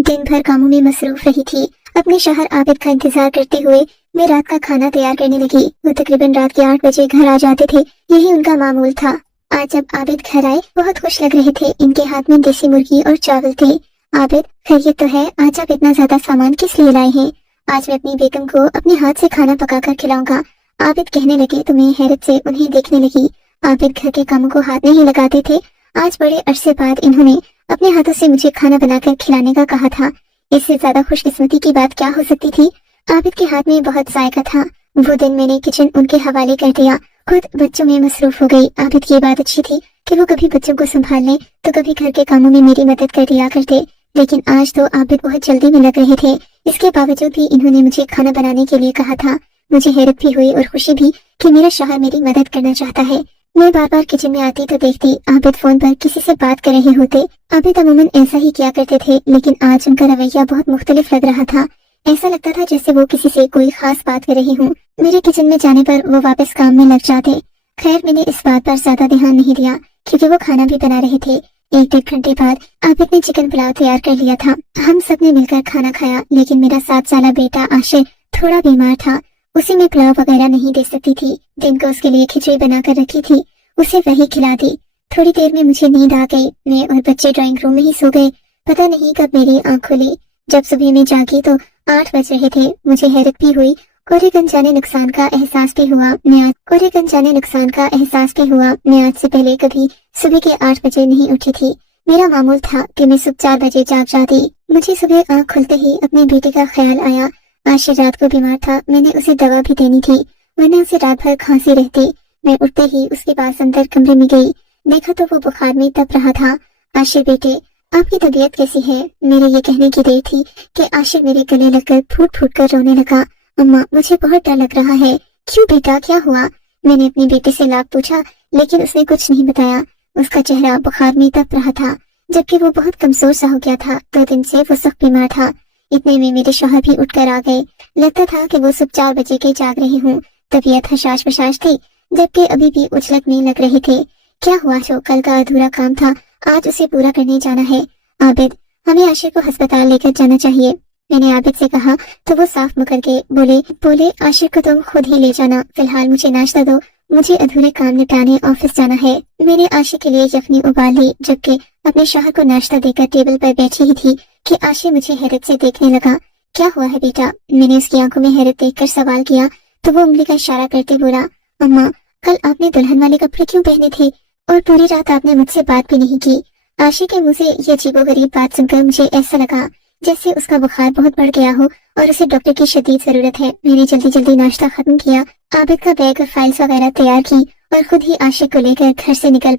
दिन भर कामों में मसरूफ रही थी। अपने शौहर आबिद का इंतजार करते हुए मैं रात का खाना तैयार करने लगी। वो तकरीबन रात के 8 बजे घर आ जाते थे, यही उनका मामूल था। आज जब आबिद घर आए बहुत खुश लग रहे थे। इनके हाथ में देसी मुर्गी और चावल थे। आबिद, खैरियत तो है? आज आप इतना ज्यादा सामान किस लिए लाए हैं? आज मैं अपनी बेगम को अपने हाथ से खाना पकाकर खिलाऊंगा, आबिद कहने लगे तो मैं हैरत से उन्हें देखने लगी। आबिद घर के कामों को हाथ नहीं लगाते थे। आज बड़े अरसे बाद इन्होंने अपने हाथों से मुझे खाना बनाकर खिलाने का कहा था। इससे ज्यादा खुशकिस्मती की बात क्या हो सकती थी। आबिद के हाथ में बहुत जायका था। वो दिन मैंने किचन उनके हवाले कर दिया, खुद बच्चों में मसरूफ हो गई। आबिद की बात अच्छी थी कि वो कभी बच्चों को संभाल ले तो कभी घर के कामों में मेरी मदद कर दिया करते, लेकिन आज तो आबिद बहुत जल्दी में लग रहे थे। इसके बावजूद भी इन्होंने मुझे खाना बनाने के लिए कहा था। मुझे हैरत भी हुई और खुशी भी कि मेरा शौहर मेरी मदद करना चाहता है। मैं बार बार किचन में आती तो देखती आबिद फोन पर किसी से बात कर रहे होते। आबिद अमूमन ऐसा ही किया करते थे, लेकिन आज उनका रवैया बहुत मुख्तलिफ लग रहा था। ऐसा लगता था जैसे वो किसी से कोई खास बात कर रही हूँ। मेरे किचन में जाने पर वो वापस काम में लग जाते। खैर मैंने इस बात पर ज्यादा ध्यान नहीं दिया क्योंकि वो खाना भी बना रहे थे। 1-1.5 घंटे बाद आबिद ने चिकन पुलाव तैयार कर लिया था। हम सब ने मिलकर खाना खाया, लेकिन मेरा 7 साला बेटा आशिर थोड़ा बीमार था। उसे मैं पुलाव वगैरह नहीं दे सकती थी। दिन को उसके लिए खिचड़ी बनाकर रखी थी, उसे वही खिला दी। थोड़ी देर में मुझे नींद आ गई। मैं और बच्चे ड्राइंग रूम में ही सो गए। पता नहीं कब मेरी आंख खुली। जब सुबह में जागी तो 8 बज रहे थे। मुझे हैरत भी हुई और एक अनजाने नुकसान का एहसास भी हुआ। मैं आज से पहले कभी सुबह के 8 बजे नहीं उठी थी। मेरा मामूल था कि मैं सुबह 4 बजे जाग जाती। मुझे सुबह आंख खुलते ही अपने बेटे का ख्याल आया। आशिर रात को बीमार था, मैंने उसे दवा भी देनी थी, वरना उसे रात भर खांसी रहती। मैं उठते ही उसके पास अंदर कमरे में गई। देखा तो वो बुखार में तप रहा था। आशिर बेटे, आपकी तबीयत कैसी है? मेरे ये कहने की देर थी कि आशिर मेरे गले लगकर फूट फूट कर रोने लगा। अम्मा, मुझे बहुत डर लग रहा है। क्यों बेटा, क्या हुआ? मैंने अपने बेटे से लाभ पूछा, लेकिन उसने कुछ नहीं बताया। उसका चेहरा बुखार में तप रहा था, जबकि वो बहुत कमजोर सा हो गया था। 2 दिन से वो सख्त बीमार था। इतने में मेरे शौहर भी उठकर आ गए। लगता था कि वो सुबह 4 बजे के जाग रही हूँ। तबीयत हशाश बशाश थी, जबकि अभी भी उछलक में लग रहे थे। क्या हुआ? जो कल का अधूरा काम था आज उसे पूरा करने जाना है। आबिद, हमें आशिर को अस्पताल लेकर जाना चाहिए। मैंने आबिद से कहा तो वो साफ मुकर के बोले आशिर को तुम खुद ही ले जाना, फिलहाल मुझे नाश्ता दो, मुझे अधूरे काम निपटाने ऑफिस जाना है। मैंने आशिर के लिए यखनी उबाल ली, जबकि अपने शौहर को नाश्ता देकर टेबल पर बैठी ही थी कि आशिर मुझे हैरत से देखने लगा। क्या हुआ है बेटा? मैंने उसकी आंखों में हैरत देखकर सवाल किया तो वो उंगली का इशारा करते बोला, अम्मा, कल आपने दुल्हन वाले कपड़े क्यों पहने थे और पूरी रात आपने मुझसे बात भी नहीं की। आशिर के मुंह से ये अजीबोगरीब बात सुनकर मुझे ऐसा लगा जैसे उसका बुखार बहुत बढ़ गया हो और उसे डॉक्टर की शदीद जरूरत है। मैंने जल्दी जल्दी नाश्ता खत्म किया, आबिद का बैग और फाइल्स वगैरह तैयार की और खुद ही आशिर को लेकर घर से निकल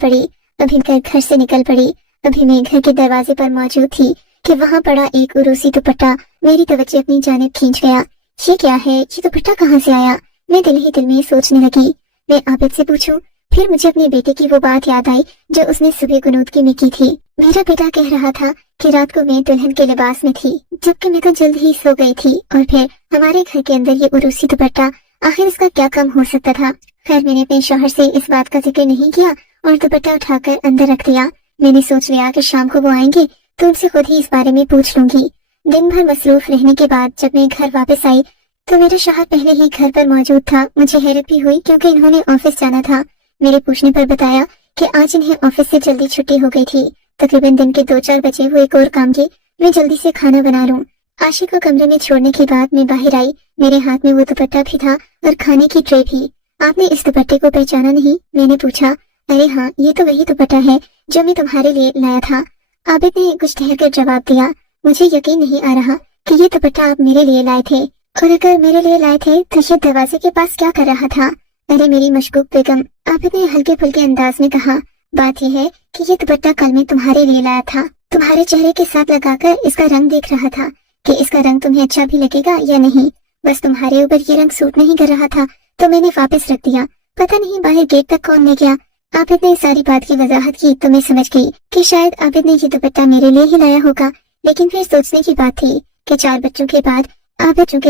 पड़ी। अभी मैं घर के दरवाजे पर मौजूद थी कि वहाँ पड़ा एक उरूसी दुपट्टा मेरी तवज्जो अपनी जानिब खींच गया। ये क्या है? ये दुपट्टा कहाँ से आया? मैं दिल ही दिल में सोचने लगी, मैं आबिद से पूछूं। फिर मुझे अपने बेटे की वो बात याद आई जो उसने सुबह गुनूदगी में की थी। मेरा बेटा कह रहा था कि रात को मैं दुल्हन के लिबास में थी, जबकि मैं तो जल्द ही सो गई थी। और फिर हमारे घर के अंदर ये उरूसी दुपट्टा, आखिर इसका क्या काम हो सकता था? खैर मैंने अपने शौहर से इस बात का जिक्र नहीं किया और दुपट्टा उठाकर अंदर रख दिया। मैंने सोच लिया कि शाम को वो आएंगे तो उनसे खुद ही इस बारे में पूछ लूंगी। दिन भर मसरूफ रहने के बाद जब मैं घर वापस आई तो मेरा शौहर पहले ही घर पर मौजूद था। मुझे हैरत भी हुई क्योंकि इन्होंने ऑफिस जाना था। मेरे पूछने पर बताया कि आज इन्हें ऑफिस से जल्दी छुट्टी हो गई थी। तकरीबन दिन के 2-4 बजे वो एक और काम की मैं जल्दी से खाना बना लूं। आशिक को कमरे में छोड़ने के बाद मैं बाहर आई। मेरे हाथ में वो दुपट्टा भी था और खाने की ट्रे भी। आपने इस दुपट्टे को पहचाना नहीं? मैंने पूछा। अरे हाँ, ये तो वही दुपट्टा है जो मैं तुम्हारे लिए लाया था। आबिद ने कुछ ठहर कर जवाब दिया। मुझे यकीन नहीं आ रहा कि ये दुपट्टा आप मेरे लिए लाए थे, और अगर मेरे लिए लाए थे तो ये दरवाजे के पास क्या कर रहा था? अरे मेरी मशकूक बेगम, आबिद ने हल्के फुल्के अंदाज में कहा, बात यह है कि ये दुपट्टा कल मैं तुम्हारे लिए लाया था। तुम्हारे चेहरे के साथ लगाकर इसका रंग देख रहा था कि इसका रंग तुम्हें अच्छा भी लगेगा या नहीं। बस तुम्हारे ऊपर ये रंग सूट नहीं कर रहा था तो मैंने वापस रख दिया। पता नहीं बाहर गेट तक कौन ले गया। आबिद ने सारी बात की वजाहत की तो मैं समझ गई कि शायद आबिद ने ये दुपट्टा मेरे लिए ही लाया होगा। लेकिन फिर सोचने की बात थी कि 4 बच्चों के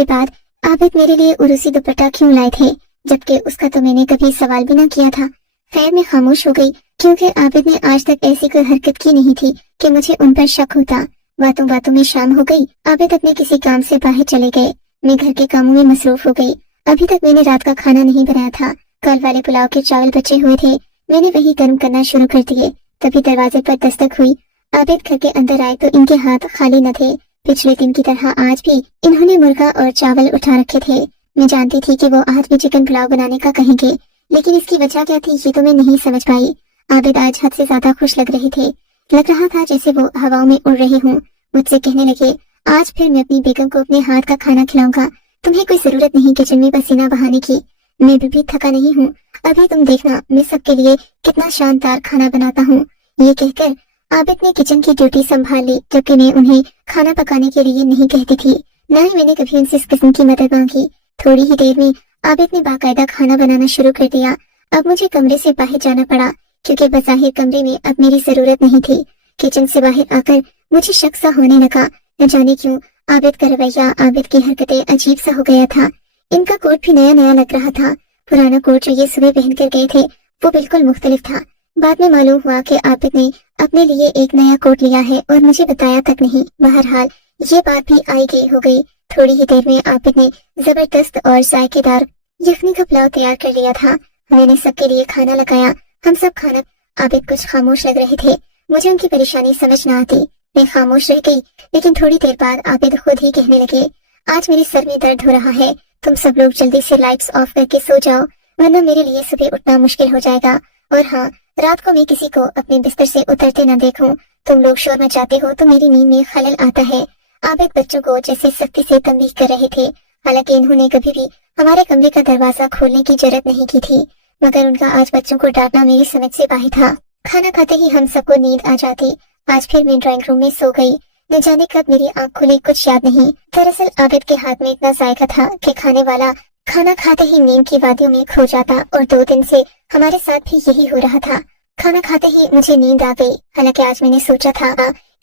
बाद आबिद मेरे लिए उरूसी दुपट्टा क्यों लाए थे, जबकि उसका तो मैंने कभी सवाल भी ना किया था। खैर मैं खामोश हो गई क्योंकि आबिद ने आज तक ऐसी कोई हरकत की नहीं थी कि मुझे उन पर शक होता। बातों बातों में शाम हो गई। आबिद अपने किसी काम से बाहर चले गए। मैं घर के कामों में मसरूफ हो गई। अभी तक मैंने रात का खाना नहीं बनाया था। कल वाले पुलाव के चावल बचे हुए थे, मैंने वही गर्म करना शुरू कर दिए। तभी दरवाजे पर दस्तक हुई। आबिद घर के अंदर आए तो इनके हाथ खाली न थे। पिछले दिन की तरह आज भी इन्होंने मुर्गा और चावल उठा रखे थे। मैं जानती थी कि वो आज भी चिकन पुलाव बनाने का कहेंगे, लेकिन इसकी वजह क्या थी ये तो मैं नहीं समझ पाई। आबिद आज हद से ज्यादा खुश लग रहे थे। लग रहा था जैसे वो हवाओं में उड़ रहे हों। मुझसे कहने लगे, आज फिर मैं अपनी बेगम को अपने हाथ का खाना खिलाऊंगा। तुम्हें कोई जरूरत नहीं किचन में पसीना बहाने की। मैं भी थका नहीं हूँ। अभी तुम देखना मैं सबके लिए कितना शानदार खाना बनाता हूँ। ये कहकर आबिद ने किचन की ड्यूटी संभाल ली, जबकि मैं उन्हें खाना पकाने के लिए नहीं कहती थी। न ही मैंने कभी उनसे इस किस्म की मदद मांगी। थोड़ी ही देर में आबिद ने बाकायदा खाना बनाना शुरू कर दिया। अब मुझे कमरे से बाहर जाना पड़ा, क्योंकि बज़ाहिर कमरे में अब मेरी जरूरत नहीं थी। किचन से बाहर आकर मुझे शक सा होने लगा। न जाने क्यों आबिद का रवैया, आबिद की हरकतें अजीब सा हो गया था। इनका कोट भी नया नया लग रहा था। पुराना कोट जो ये सुबह पहन कर गए थे वो बिल्कुल मुख्तलिफ था। बाद में मालूम हुआ कि आबिद ने अपने लिए एक नया कोट लिया है और मुझे बताया तक नहीं। बहरहाल ये बात भी आई गई हो गई। थोड़ी ही देर में आबिद ने जबरदस्त और जायकेदार यखनी का पुलाव तैयार कर लिया था। मैंने सबके लिए खाना लगाया। हम सब खाना। आबिद कुछ खामोश लग रहे थे। मुझे उनकी परेशानी समझ न आती। मैं खामोश रह गई, लेकिन थोड़ी देर बाद आबिद खुद ही कहने लगे, आज मेरे सर में दर्द हो रहा है। तुम सब लोग जल्दी से लाइट्स ऑफ करके सो जाओ, वरना मेरे लिए सुबह उठना मुश्किल हो जाएगा। और हाँ, रात को मैं किसी को अपने बिस्तर से उतरते न देखूं। तुम लोग शोर मचाते हो तो मेरी नींद में खलल आता है। आबिद बच्चों को जैसे सख्ती से तंबीह कर रहे थे। हालांकि इन्होंने कभी भी हमारे कमरे का दरवाजा खोलने की जरूरत नहीं की थी, मगर उनका आज बच्चों को डांटना मेरी समझ से बाहर था। खाना खाते ही हम सबको नींद आ जाती। आज फिर मैं ड्राइंग रूम में सो गई। न जाने कब मेरी आंख खुली, कुछ याद नहीं। दरअसल आबिद के हाथ में इतना जायका था कि खाने वाला खाना खाते ही नींद की वादियों में खो जाता, और 2 दिन से हमारे साथ भी यही हो रहा था। खाना खाते ही मुझे नींद आ गई। हालांकि आज मैंने सोचा था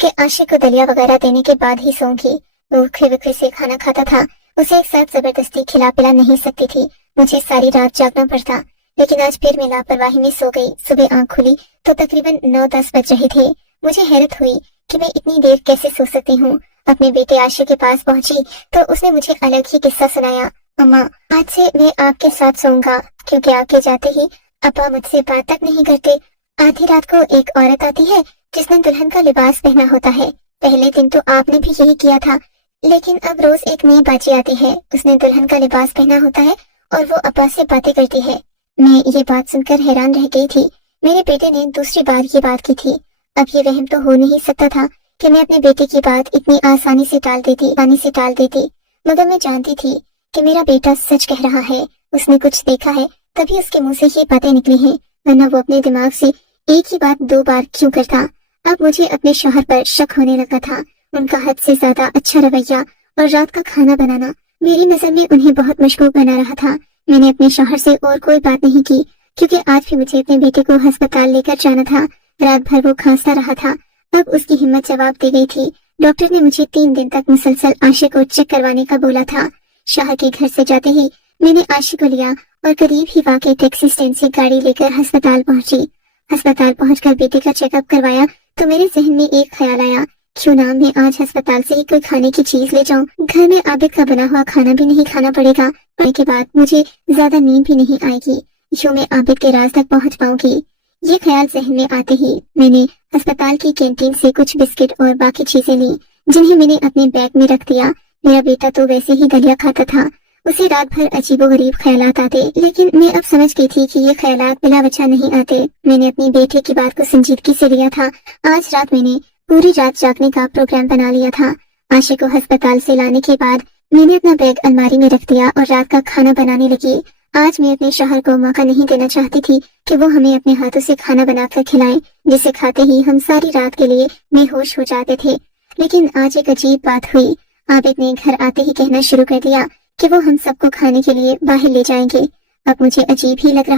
कि आशिक को दलिया वगैरह देने के बाद ही सोऊंगी। वो भूखे से खाना खाता था, उसे एक साथ जबरदस्ती खिला पिला नहीं सकती थी। मुझे सारी रात जागना पड़ता। लेकिन आज फिर मैं लापरवाही में सो गई। सुबह आंख खुली तो तकरीबन 9-10 बज रहे थे। मुझे हैरत हुई कि मैं इतनी देर कैसे सो सकती हूँ। अपने बेटे आशिक के पास पहुंची तो उसने मुझे अलग ही किस्सा सुनाया। अम्मा, आज से मैं आपके साथ सोऊंगा, क्योंकि आपके जाते ही अब्बा मुझसे बात तक नहीं करते। आधी रात को एक औरत आती है जिसने दुल्हन का लिबास पहना होता है। पहले दिन तो आपने भी यही किया था, लेकिन अब रोज एक नई बाजी आती है, उसने दुल्हन का लिबास पहना होता है और वो अब्बा से बातें करती है। मैं ये बात सुनकर हैरान रह गई थी। मेरे बेटे ने दूसरी बार ये बात की थी। अब ये वहम तो हो नहीं सकता था कि मैं अपने बेटे की बात इतनी आसानी से टाल देती। मगर मैं जानती थी कि मेरा बेटा सच कह रहा है। उसने कुछ देखा है, तभी उसके मुंह से ये बातें निकली हैं, वरना वो अपने दिमाग से एक ही बात 2 बार क्यों करता। अब मुझे अपने शौहर पर शक होने लगा था। उनका हद से ज्यादा अच्छा रवैया और रात का खाना बनाना मेरी नजर में उन्हें बहुत मशकूक बना रहा था। मैंने अपने शौहर से और कोई बात नहीं की, क्योंकि आज भी मुझे अपने बेटे को अस्पताल लेकर जाना था। रात भर वो खांसता रहा था। अब उसकी हिम्मत जवाब दे गई थी। डॉक्टर ने मुझे 3 दिन तक मुसलसल आशिक को चेक करवाने का बोला था। शौहर के घर से जाते ही मैंने आशिक को लिया और करीब ही वाकई टैक्सी स्टैंड से गाड़ी लेकर अस्पताल पहुंची। अस्पताल पहुंचकर बेटे का चेकअप करवाया तो मेरे जहन में एक ख्याल आया, क्यों ना मैं आज अस्पताल से ही कोई खाने की चीज ले जाऊं। घर में आबिद का बना हुआ खाना भी नहीं खाना पड़ेगा। पढ़ने के बाद मुझे ज्यादा नींद भी नहीं आएगी। यूं मैं आबिद के राज तक पहुंच पाऊंगी। ये ख्याल जहन में आते ही मैंने अस्पताल की कैंटीन से कुछ बिस्किट और बाकी चीजें ली, जिन्हें मैंने अपने बैग में रख दिया। मेरा बेटा तो वैसे ही दलिया खाता था, उसे रात भर अजीबोगरीब ख्यालात आते, लेकिन मैं अब समझ गई थी कि ये ख्यालात बिला वजह नहीं आते। मैंने अपने बेटे की बात को संजीदगी से लिया था। आज रात मैंने पूरी रात जागने का प्रोग्राम बना लिया था। आशिक को अस्पताल से लाने के बाद मैंने अपना बैग अलमारी में रख दिया और रात का खाना बनाने लगी। आज मैं अपने शौहर को मौका नहीं देना चाहती थी कि वो हमें अपने हाथों से खाना बनाकर खिलाएं, जिसे खाते ही हम सारी रात के लिए बेहोश हो जाते थे। लेकिन आज एक अजीब बात हुई। आबिद ने घर आते ही कहना शुरू कर दिया कि वो हम सबको खाने के लिए बाहर ले जाएंगे। अब मुझे अजीब ही लग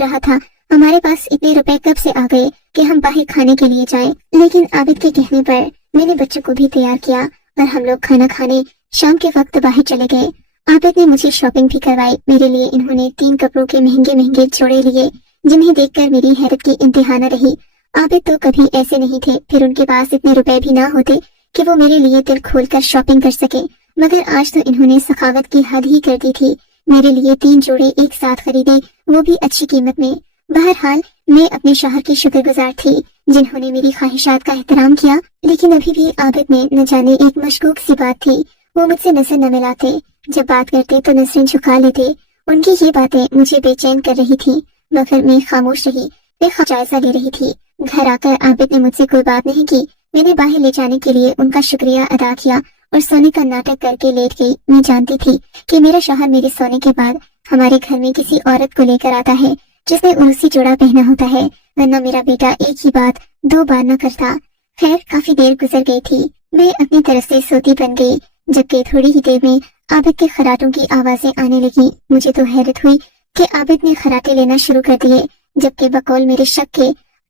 रहा था हमारे पास इतने रुपए कब से आ गए कि हम बाहर खाने के लिए जाएं। लेकिन आबिद के कहने पर मैंने बच्चों को भी तैयार किया और हम लोग खाना खाने शाम के वक्त बाहर चले गए। आबिद ने मुझे शॉपिंग भी करवाई। मेरे लिए इन्होंने 3 कपड़ों के महंगे महंगे जोड़े लिए, जिन्हें देखकर मेरी हैरत की इंतहा न रही। आबिद तो कभी ऐसे नहीं थे, फिर उनके पास इतने रुपए भी ना होते कि वो मेरे लिए दिल खोलकर शॉपिंग कर सके, मगर आज तो इन्होंने सखावत की हद ही कर दी थी। मेरे लिए 3 जोड़े एक साथ खरीदे, वो भी अच्छी कीमत में। बहरहाल मैं अपने शौहर की शुक्रगुजार थी जिन्होंने मेरी ख्वाहिशात का एहतराम किया, लेकिन अभी भी आबिद में न जाने एक मशकूक सी बात थी। वो मुझसे नजर न मिलाते, जब बात करते तो नजरें झुका लेते। उनकी ये बातें मुझे बेचैन कर रही थी, मगर मैं खामोश रही। मैं जायजा ले रही थी। घर आकर आबिद ने मुझसे कोई बात नहीं की। मैंने बाहर ले जाने के लिए उनका शुक्रिया अदा किया और सोने का नाटक करके लेट गई। मैं जानती थी कि मेरा शौहर मेरे सोने के बाद हमारे घर में किसी औरत को लेकर आता है जिसने उर्सी जोड़ा पहना होता है, वरना मेरा बेटा एक ही बात 2 बार न करता। खैर काफी देर गुजर गई थी। मैं अपनी तरफ से सोती बन गई, जबकि थोड़ी ही देर में आबिद के खराटों की आवाजें आने लगी। मुझे तो हैरत हुई कि आबिद ने खराटे लेना शुरू कर दिए, जबकि बकौल मेरे शक के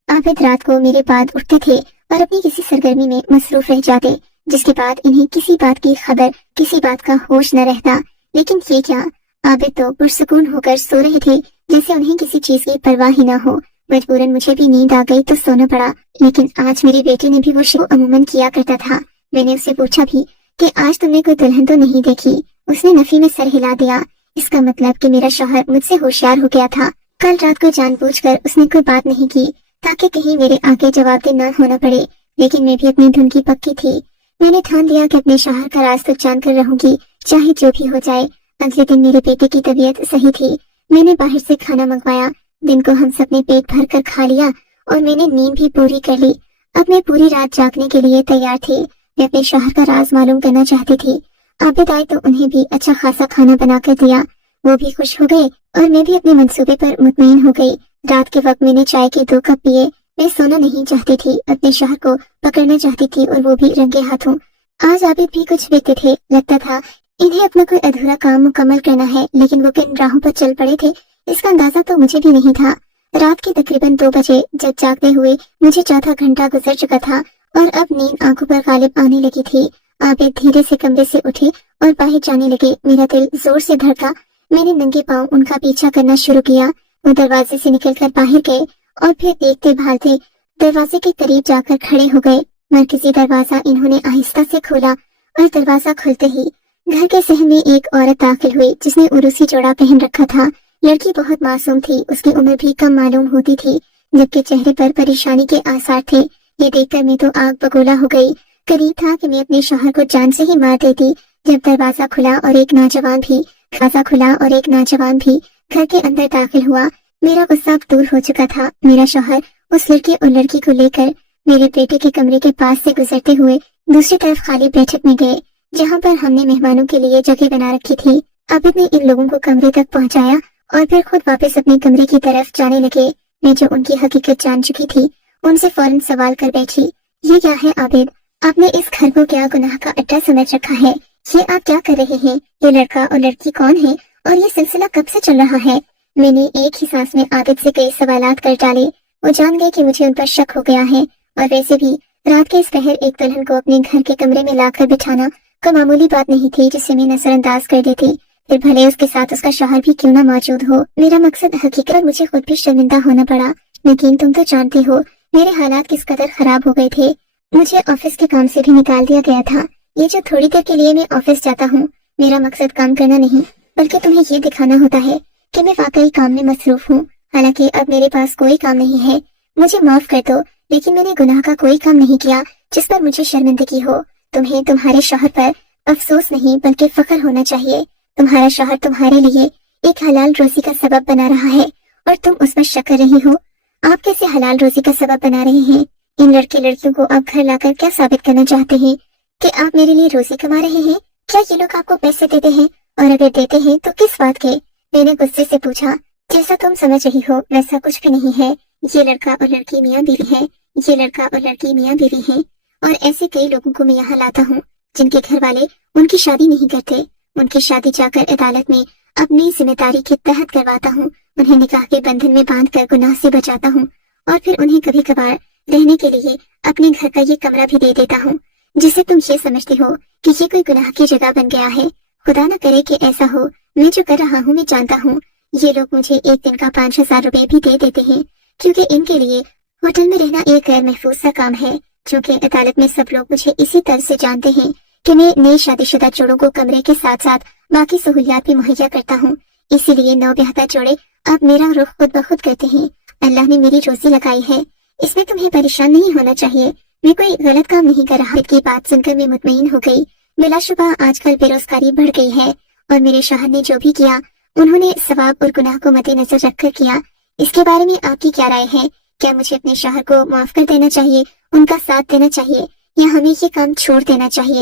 आबिद रात को मेरे बाद उठते थे और अपनी किसी सरगर्मी में मसरूफ रह जाते, जिसके बाद इन्हें किसी बात की खबर, किसी बात का होश न रहता। लेकिन ये क्या, आबिद तो पुरसुकून होकर सो रहे थे जैसे उन्हें किसी चीज की परवाह ही न हो। मजबूरन मुझे भी नींद आ गई तो सोना पड़ा। लेकिन आज मेरी बेटी ने भी वो शुरू अमूमन किया करता था। मैंने उससे पूछा भी कि आज तुमने कोई दुल्हन तो नहीं देखी। उसने नफी में सर हिला दिया। इसका मतलब कि मेरा शौहर मुझसे होशियार हो गया था। कल रात को जानबूझकर उसने कोई बात नहीं की ताकि कहीं मेरे आगे जवाब दे न होना पड़े। लेकिन मैं भी अपनी धुन की पक्की थी। मैंने ठान लिया कि अपने शौहर का राज तक जानकर रहूंगी, चाहे जो भी हो जाए। अगले दिन मेरे बेटे की तबीयत सही थी। मैंने बाहर से खाना मंगवाया। दिन को हम सब ने पेट भर कर खा लिया और मैंने नींद भी पूरी कर ली। अब मैं पूरी रात जागने के लिए तैयार थी। मैं अपने शौहर का राज मालूम करना चाहती थी। आबिद आए तो उन्हें भी अच्छा खासा खाना बनाकर दिया। वो भी खुश हो गए और मैं भी अपने मंसूबे पर मुतमईन हो गई। रात के वक्त मैंने चाय के 2 कप पिए। मैं सोना नहीं चाहती थी, अपने शौहर को पकड़ना चाहती थी, और वो भी रंगे हाथों। आज आबिद भी कुछ व्यक्ति थे। लगता था इन्हें अपना कोई अधूरा काम मुकम्मल करना है, लेकिन वो किन राहों पर चल पड़े थे इसका अंदाजा तो मुझे भी नहीं था। रात के तकरीबन 2 बजे जब जागते हुए मुझे चौथा घंटा गुजर चुका था और अब नींद आंखों पर गालिब आने लगी थी। आबिद धीरे से कमरे से उठे और बाहर जाने लगे। मेरा दिल जोर से धड़का। मैंने नंगे पांव उनका पीछा करना शुरू किया। वो दरवाजे से निकलकर बाहर गए और फिर देखते भालते दरवाजे के करीब जाकर खड़े हो गए। मरकजी दरवाजा इन्होंने आहिस्ता से खोला और दरवाजा खुलते ही घर के सहन में एक औरत दाखिल हुई जिसने उर्सी जोड़ा पहन रखा था। लड़की बहुत मासूम थी, उसकी उम्र भी कम मालूम होती थी, जबकि चेहरे पर परेशानी के आसार थे। ये देखकर मैं तो आग बगोला हो गई। करीब था कि मैं अपने शौहर को जान से ही मार देती जब दरवाजा खुला और एक नौजवान भी घर के अंदर दाखिल हुआ। मेरा गुस्सा दूर हो चुका था। मेरा शौहर उस लड़के और लड़की को लेकर मेरे बेटे के कमरे के पास से गुजरते हुए दूसरी तरफ खाली बैठक में गए, जहाँ पर हमने मेहमानों के लिए जगह बना रखी थी। आबिद ने इन लोगों को कमरे तक पहुँचाया और फिर खुद वापस अपने कमरे की तरफ जाने लगे। मैं जो उनकी हकीकत जान चुकी थी, उनसे फौरन सवाल कर बैठी, ये क्या है आबिद? आपने इस घर को क्या गुनाह का अड्डा समझ रखा है? ये आप क्या कर रहे हैं? ये लड़का और लड़की कौन है और ये सिलसिला कब से चल रहा है? मैंने एक ही सांस में आबिद से कई सवालात कर डाले। वो जान गए कि मुझे उन पर शक हो गया है, और वैसे भी रात के इस पहर एक दुल्हन को अपने घर के कमरे में लाकर बिठाना कोई मामूली बात नहीं थी जिसे मैं नजरअंदाज कर देती, फिर भले उसके साथ उसका शौहर भी क्यों ना मौजूद हो। मेरा मकसद हकीकत मुझे खुद भी शर्मिंदा होना पड़ा। लेकिन तुम तो जानती हो मेरे हालात किस कदर खराब हो गए थे। मुझे ऑफिस के काम से भी निकाल दिया गया था। ये जो थोड़ी देर के लिए मैं ऑफिस जाता हूँ, मेरा मकसद काम करना नहीं, बल्कि तुम्हें ये दिखाना होता है कि मैं वाकई काम में मसरूफ हूँ। हालांकि अब मेरे पास कोई काम नहीं है। मुझे माफ कर दो, लेकिन मैंने गुनाह का कोई काम नहीं किया जिस पर मुझे शर्मिंदगी हो। तुम्हें तुम्हारे शौहर पर अफसोस नहीं बल्कि फख्र होना चाहिए। तुम्हारा शौहर तुम्हारे लिए एक हलाल रोजी का सबब बना रहा है और तुम उस पर शक कर रही हो। आप कैसे हलाल रोजी का सबब बना रहे हैं? इन लड़के लड़कियों को आप घर लाकर क्या साबित करना चाहते हैं कि आप मेरे लिए रोजी कमा रहे हैं? क्या ये लोग आपको पैसे देते हैं? और अगर देते हैं तो किस बात के? मैंने गुस्से से पूछा। जैसा तुम समझ रही हो वैसा कुछ भी नहीं है। ये लड़का और लड़की मियाँ बीवी है। ये लड़का और लड़की मियाँ बीवी है, और ऐसे कई लोगों को मैं यहाँ लाता हूँ जिनके घर वाले उनकी शादी नहीं करते। उनकी शादी जाकर अदालत में अपनी जिम्मेदारी के तहत करवाता हूँ। उन्हें निकाह के बंधन में बांधकर गुनाह से बचाता हूँ, और फिर उन्हें कभी कभार रहने के लिए अपने घर का ये कमरा भी दे देता हूँ, जिसे तुम ये समझती हो कि ये कोई गुनाह की जगह बन गया है। खुदा न करे कि ऐसा हो। मैं जो कर रहा हूँ मैं जानता हूँ। ये लोग मुझे एक दिन का 5,000 रुपए भी दे देते हैं, क्योंकि इनके लिए होटल में रहना एक गैर महफूज सा काम है, क्योंकि अदालत में सब लोग मुझे इसी तरह से जानते हैं कि मैं नए शादीशुदा जोड़ों को कमरे के साथ साथ बाकी सहूलियात भी मुहैया करता हूँ। इसीलिए नवब्याहता जोड़े अब मेरा रुख खुद ब खुद करते हैं। अल्लाह ने मेरी रोजी लगाई है, इसमें तुम्हें परेशान नहीं होना चाहिए। मैं कोई गलत काम नहीं कर रहा। की बात सुनकर मैं मुतमईन हो गई। बिलाशुबा आजकल बेरोजगारी बढ़ गई है और मेरे शौहर ने जो भी किया उन्होंने सवाब और गुनाह को मद्देनजर रखकर किया। इसके बारे में आपकी क्या राय है? क्या मुझे अपने शौहर को माफ कर देना चाहिए, उनका साथ देना चाहिए, या हमें ये काम छोड़ देना चाहिए?